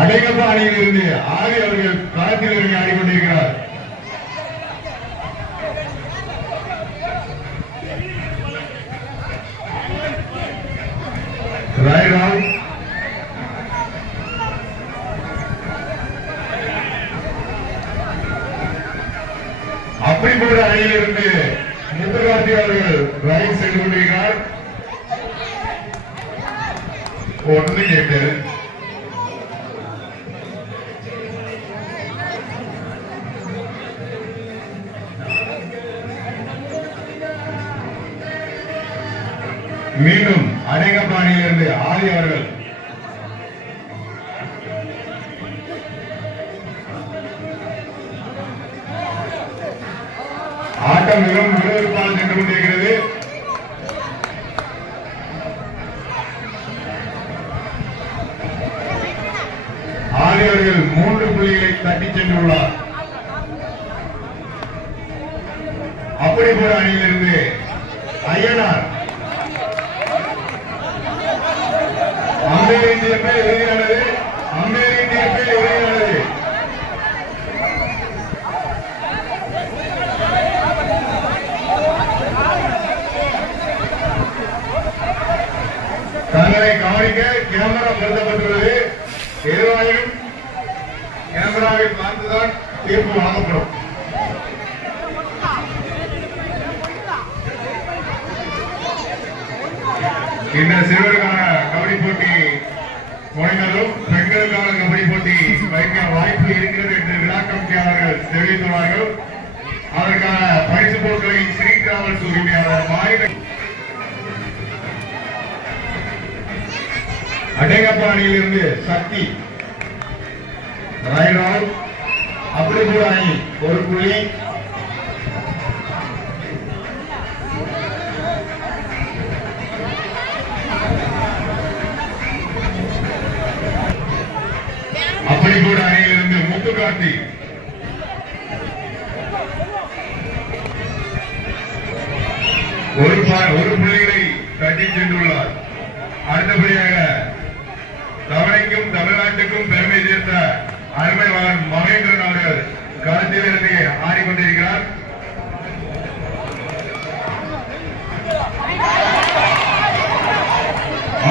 அடையப்ப அணியில் இருந்து ஆதி அவர்கள் களத்தில் இருந்து ஆடிக்கொண்டிருக்கிறார். ராய்ராம் அப்படிப்பட்ட அணியில் இருந்து முத்துகார்த்தி அவர்கள் ரயில் சென்று கொண்டிருக்கிறார் ஒன்று கேட்டு மீண்டும் அநேக பாணியிலிருந்து ஆதி அவர்கள். ஆட்டம் மிகவும் விறுவிறுப்பாக சென்று கொண்டிருக்கிறது ஆதி அவர்கள் மூன்று புள்ளிகளை தட்டிச் சென்றுள்ளார் அப்படி போற அணியிலிருந்து ஐயனார் அம்பேரின் தீர்ப்பே இறுதியானது அம்பேரின் தீர்ப்பே இறுதியானது தங்களை கவனிக்க கேமரா பொருத்தப்பட்டுள்ளது எதிர்வாயும் கேமராவை பார்த்துதான் தீர்ப்பு வழங்கப்படும் இந்த சிறுவருக்கான கபடி போட்டி குழந்தைகளும் பெண்களுக்கான கபடி போட்டி வைக்க வாய்ப்பு இருக்கிறது என்று விழா கமிட்டி அவர்கள் தெரிவித்துள்ளார்கள் அதற்கான பரிசு பொருட்களை ஸ்ரீ டிராவல்ஸ் உரிமையாளர் மாநில அடேங்கப்பா அணியிலிருந்து சக்தி அப்படி கூட அணி ஒரு புள்ளி. அப்படி கூட அணியிலிருந்து முத்துக்கார்த்தி ஒரு ஒரு புள்ளிகளை தட்டி சென்றுள்ளார். அடுத்தபடியாக தவணைக்கும் தமிழ்நாட்டுக்கும் பெருமை சேர்த்த அருமை மகன் மகேந்திரன் அவர்கள் களத்திலிருந்து ஆடிக்கொண்டிருக்கிறார்.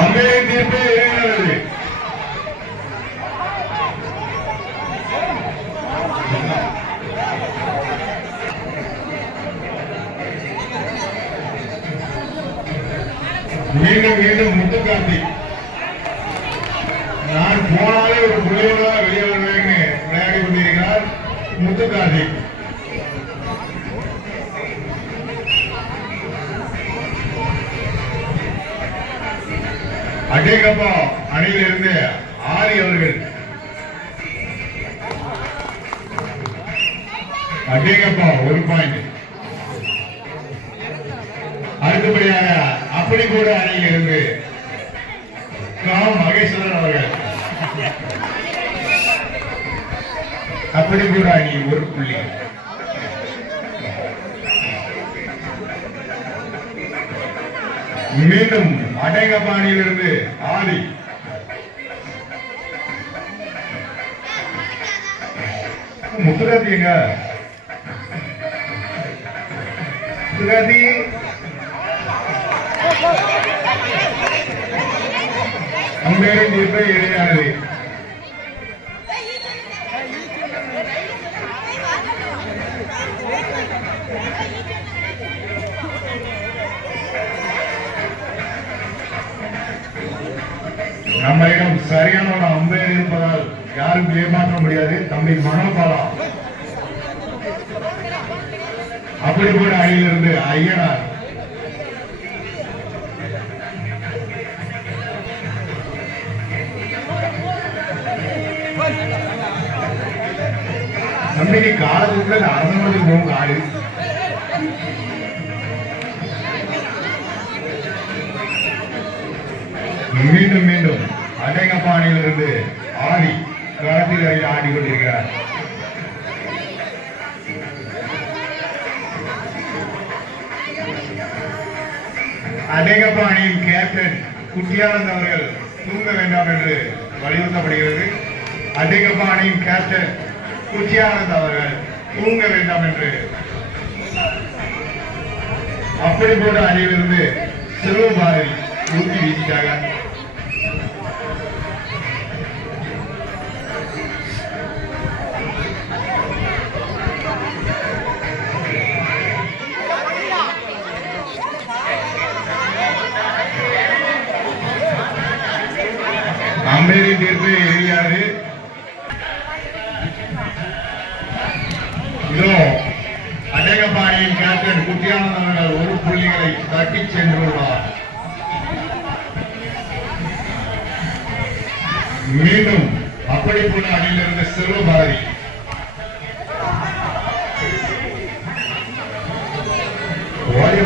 அங்கே தீர்ப்பு இருக்கிறது அடுத்தபடியாக அப்படி கூட அணியில் இருந்து மகேஸ்வரன் அவர்கள். அப்படி கூட அணி ஒரு புள்ளி. மீண்டும் அடேங்கப்பாணியிலிருந்து ஆதி. முத்துராதி எங்க? முத்துராதி அம்பேரின் தீர்ப்பை இடையானது. நம்மளிடம் சரியான அம்பேர் இருப்பதால் யாரும் ஏமாற்ற முடியாது. தம்பி மனோபாலா அப்படி கூட அணியிலிருந்து ஐயனார். தம்பி நீ காலத்துக்குள்ள இந்த அரசமரத்துக்கு போகும் காடு மீண்டும் மீண்டும் அடேங்கப்பாணியிலிருந்து ஆடி களத்தில் இறங்கி ஆடிக்கொண்டிருக்கிறார். அநேகப்பா அணியின் கேப்டன் குட்டியானந்த் அவர்கள் தூங்க வேண்டாம் என்று வலியுறுத்தப்படுகிறது. அதிகபாணியின் கேப்டன் குச்சியானந்த் அவர்கள் தூங்க வேண்டாம் என்று. அப்படி போன்ற செல்வ பாரதி ஊட்டி வீசிட்டாங்க. அம்பேரி தீர்ப்பு எரியாது கேப்டன் குட்டியானந்த் ஒரு புள்ளிகளை தட்டி சென்றுள்ளார். மீண்டும் அப்படி போன அணியிலிருந்து செல்வபாரதி ஓடி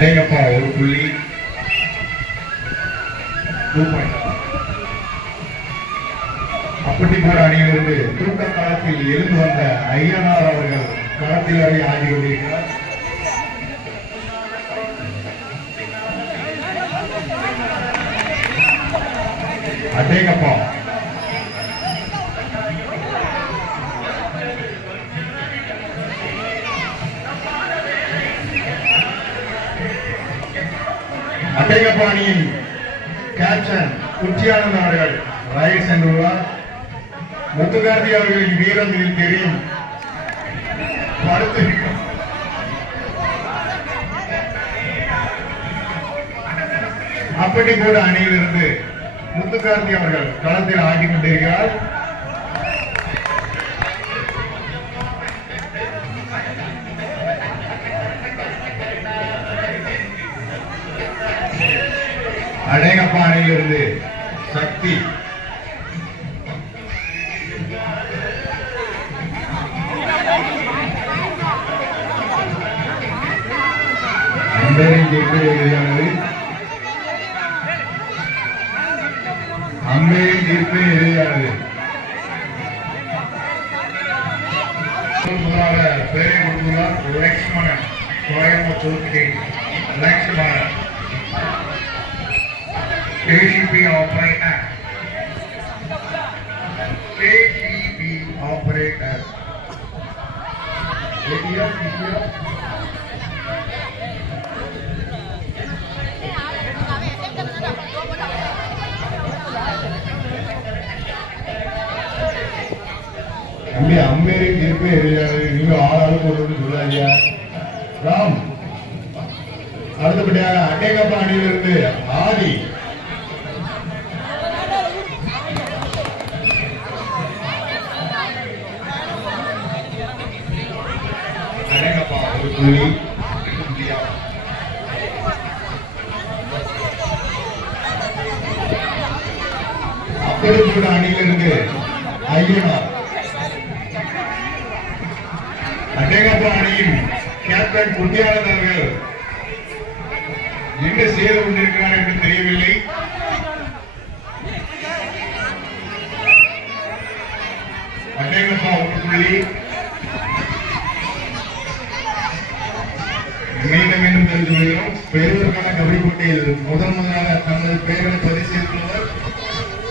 அடேங்கப்பா ஒரு புள்ளி. Two அணியிலிருந்து தூக்க களத்தில் எழுந்து வந்த ஐயனார் அவர்கள் களத்தில் அடி ஆடி கொண்டிருக்கிறார் குச்சியானந்த் அவர்கள் சென்றுள்ளார் முத்துகார்த்தி அவர்களின் வீரம் இதில் தெரியும். அப்படி கூட அணியிலிருந்து முத்துகார்த்தி அவர்கள் களத்தில் ஆடிக் கொண்டிருக்கிறார். அடேகப்பா அணியிலிருந்து சக்தி அம்பேரின் தீர்ப்பு எதிரானது அம்பேரின் தீர்ப்பு எதிரானது முதலாக பெயரை கொடுத்துள்ளார் Lakshmanan Coimbatore Lakshmanan KCB operator. KCB operator. ATM, PTM. தம்பி அம்பேரி தீர்ப்பு எதிராது நீங்க ஆளாளுக்கு ஒரு ஒன்று சொல்லாதியா ராம் அடுத்தபடியாக அட்டேகப்பா அணியிலிருந்து ஆதி அடேங்கப்பா ஒரு புள்ளி இந்தியா அப்படிப்பட்ட அணியிலிருந்து ஐயனார் அடேங்கப்பா அணியின் கேப்டன் குட்டியாளர் அவர்கள் என்ன செய்து கொண்டிருக்கிறார் என்று தெரியவில்லை அடேங்கப்பா ஒரு புள்ளி மீண்டும் மீண்டும் தெரிந்து கொள்கிறோம். பெருவருக்கான கபடி போட்டியில் முதன் முதலாக தமது பெயர்களை பதிவு செய்துள்ளவர்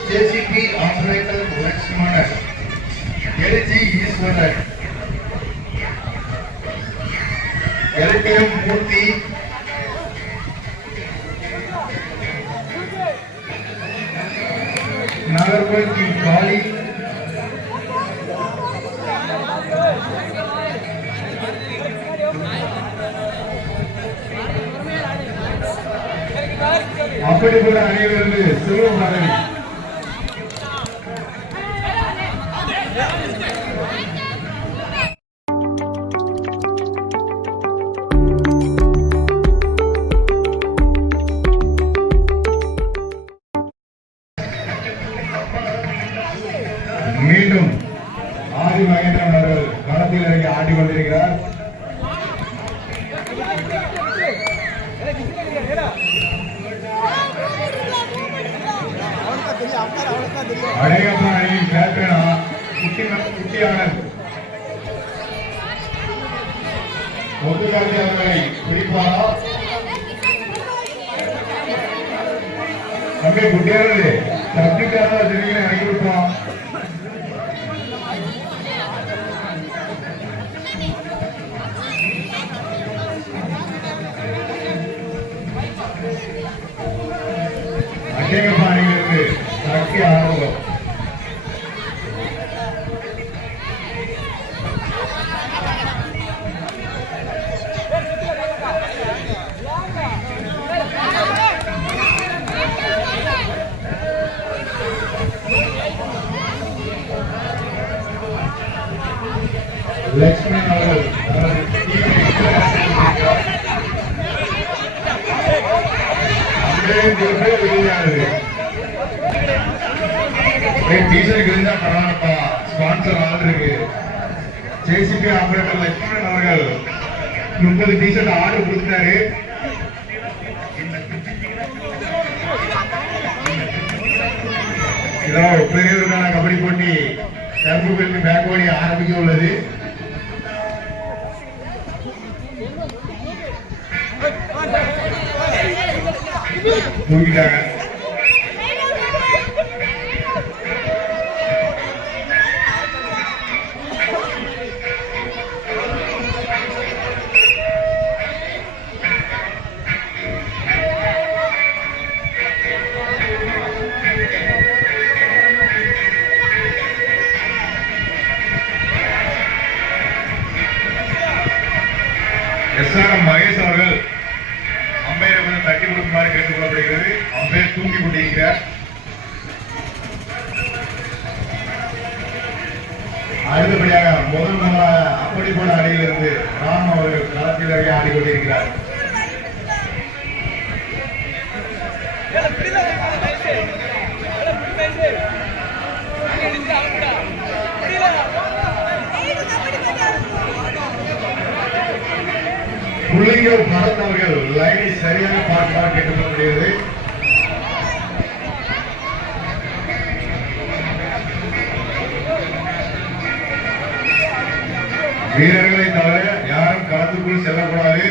JCB operator Lakshmanan. LG Eswaran. LDM Murthy. Nagercoil T Kali அப்படி கூட அணியிலிருந்து தப்பிக்காத சப்ஜெக்டாக தெரியும் இறங்கி விட்டுவான் அஷேகப்பா சக்தி ஆரம்பம் அப்படியே இருந்தா பரவாயில்லப்பா ஸ்பான்சர் ஆள் ஜேசிபி ஆபரேட்டர் லட்சுமணன் அவர்கள் முப்பது டீஷர்ட் ஆர்டர் கொடுத்தாரு இதோ பெரியவருக்கான கபடி போட்டி கருப்பு பெருக்கு பேக் ஓடி ஆரம்பிக்க உள்ளது தூக்கிட்டாங்க புள்ளிகள் பறந்தவர்கள் லைனை சரியாக பார்க்கலாம் கேட்டுக்கொள்ள முடியாது. வீரர்களை தவிர யாரும் களத்துக்குள் செல்லக்கூடாது.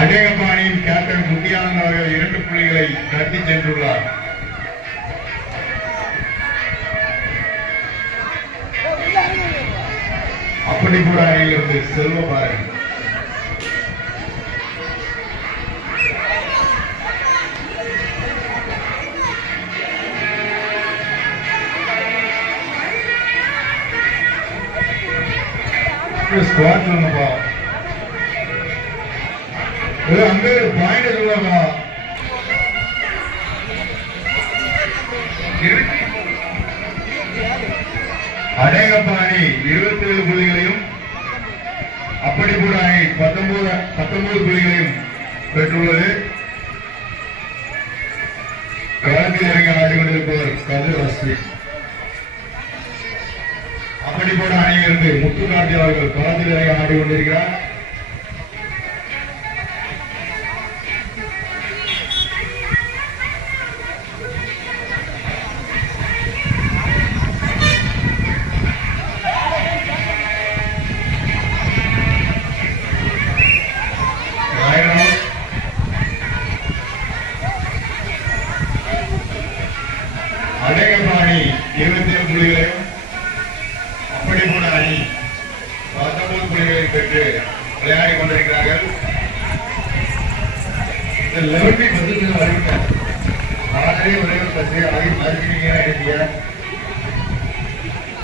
அஜயபாணியின் கேப்டன் குட்டியானந்த் அவர்கள் இரண்டு புள்ளிகளை தட்டி சென்றுள்ளார். அப்படி கூட அணியிலிருந்து செல்வபாரதி ஸ்குவாட்ல கூட அணியிலிருந்து முத்துக்காட்டி பரந்திலே ஆடி கொண்டிருக்கிறார்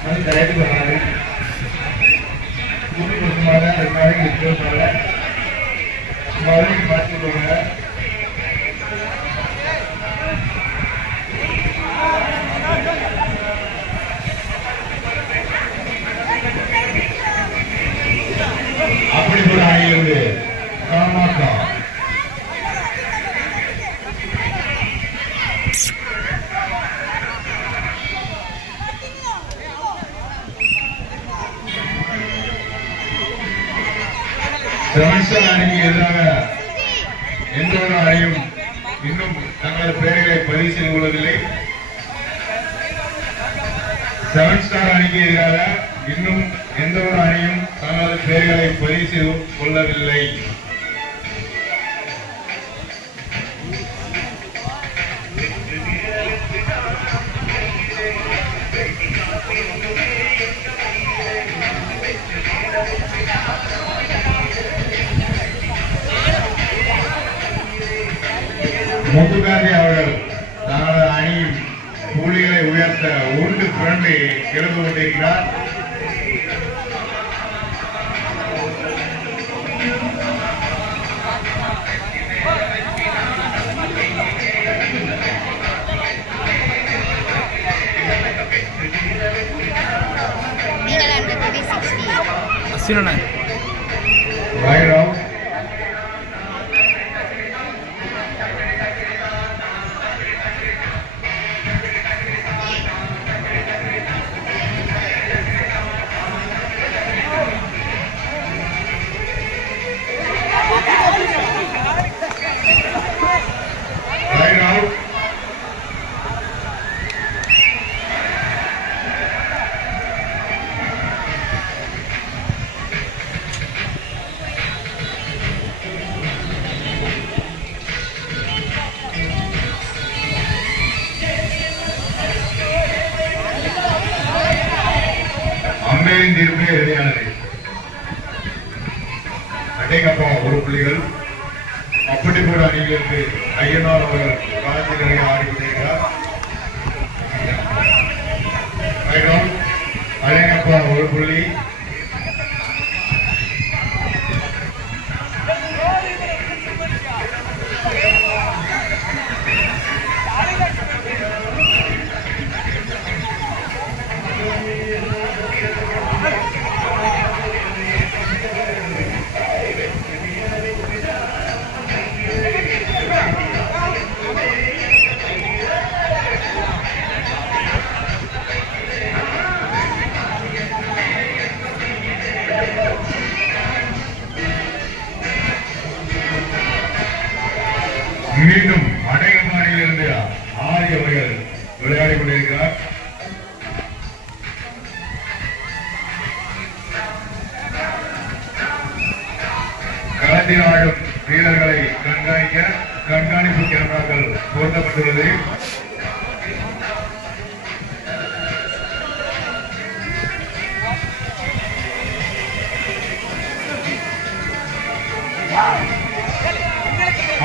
அது கரெக்ட் பண்ணாரு கூட்டி கொடுத்துமாங்க அது மாதிரி இருக்கிறதுனால மறுபடியும் பார்த்துக்கோங்க அப்படி செவன்ஸ்டர் அணிக்கு எதிராக எந்த ஒரு அணியும் இன்னும் தங்களது பெயர்களை பதிவு செய்து கொள்ளவில்லை செவன் ஸ்டார் அணிக்கு எதிராக இன்னும் எந்த ஒரு அணியும் தங்களது பெயர்களை பதிவு செய்து கொள்ளவில்லை. முத்துகாந்தி அவர்கள் தனது அணியின் புள்ளிகளை உயர்த்த உருண்டு புரண்டு எழுந்து கொண்டிருக்கிறார். நீங்களாண்டு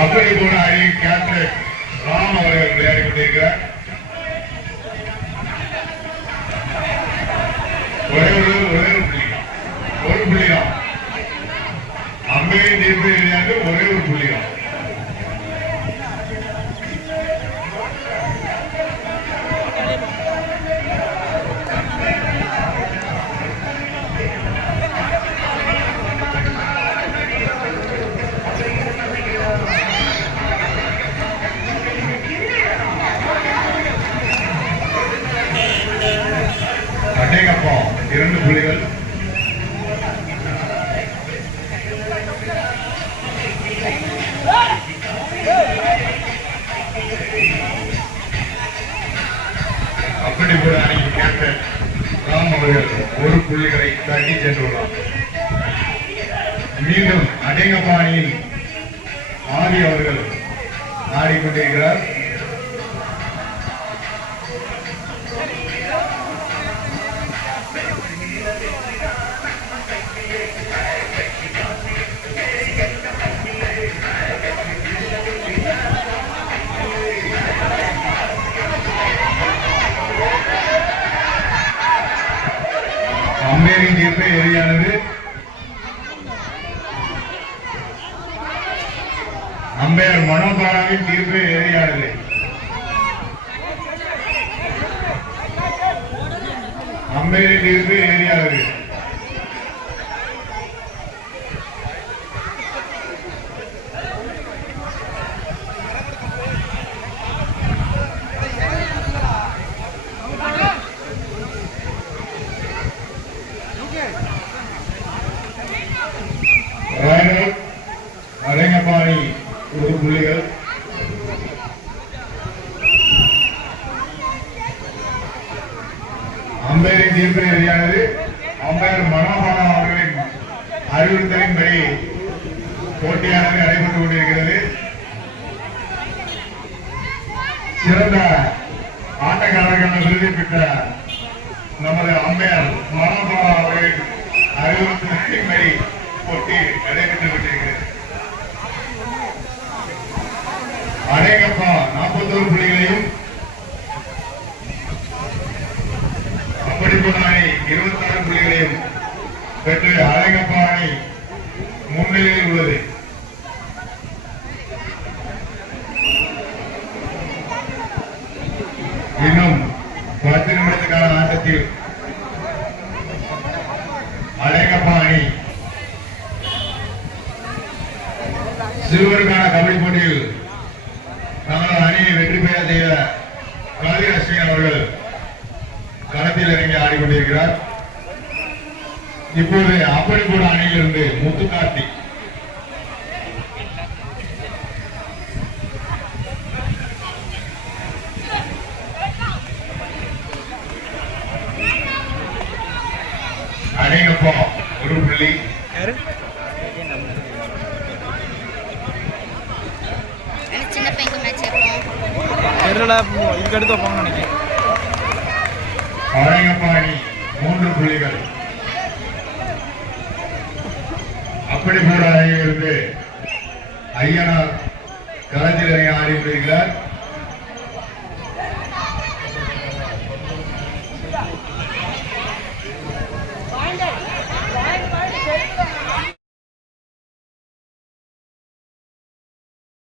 அப்படி போன அணியின் கேப்டன் ராம் அவர்கள் விளையாடி கொண்டிருக்கிறார். பாராவின் மனோபாலாவின் தீர்ப்பு எரியானது அம்பையரின் தீர்ப்பு எரியானது அரங்கபாணி புள்ளிகள். அம்பேரின் தீர்ப்பு வெளியானது. அம்பேர் மனோபாலா அவர்களின் அறிவுறுத்தலின்படி போட்டியானது நடைபெற்றுக் கொண்டிருக்கிறது. சிறந்த ஆட்டக்காரர்கள் விருது பெற்ற நமது அம்பையார் மனோபாலா அவர்களின் அறிவுறுத்தலின்படி போட்டி நடைபெற்றுக் கொண்டிருக்கிறது அநேகப்பா நாற்பத்தோரு புள்ளிகளையும் அணி இருபத்தி ஆறு புள்ளிகளையும் பெற்று அழகப்பா அணி முன்னிலையில் உள்ளது. இன்னும் பத்து நிமிடத்துக்கான ஆட்டத்தில் அழகப்பா அணி சிறுவருக்கான கபடி போட்டியில் தங்களது அணியை வெற்றி பெற செய்த கலவி அஸ்வின் அவர்கள் களத்தில் இறங்கி ஆடிக்கொண்டிருக்கிறார் இப்போது அப்படிக்கூட அணியிலிருந்து முத்து கார்த்திக் அநேகப்பா ஒரு புள்ளி சின்ன பையனுக்கு மேட்ச் தெரியல இதுக்கு அடுத்து வைப்பாங்கன்னு நினைக்கிறேன். அணி மூன்று புள்ளிகள். அப்படி கூட இருந்து ஐயனார் களத்தில் இறங்கி ஆடி கொண்டிருக்கிறார்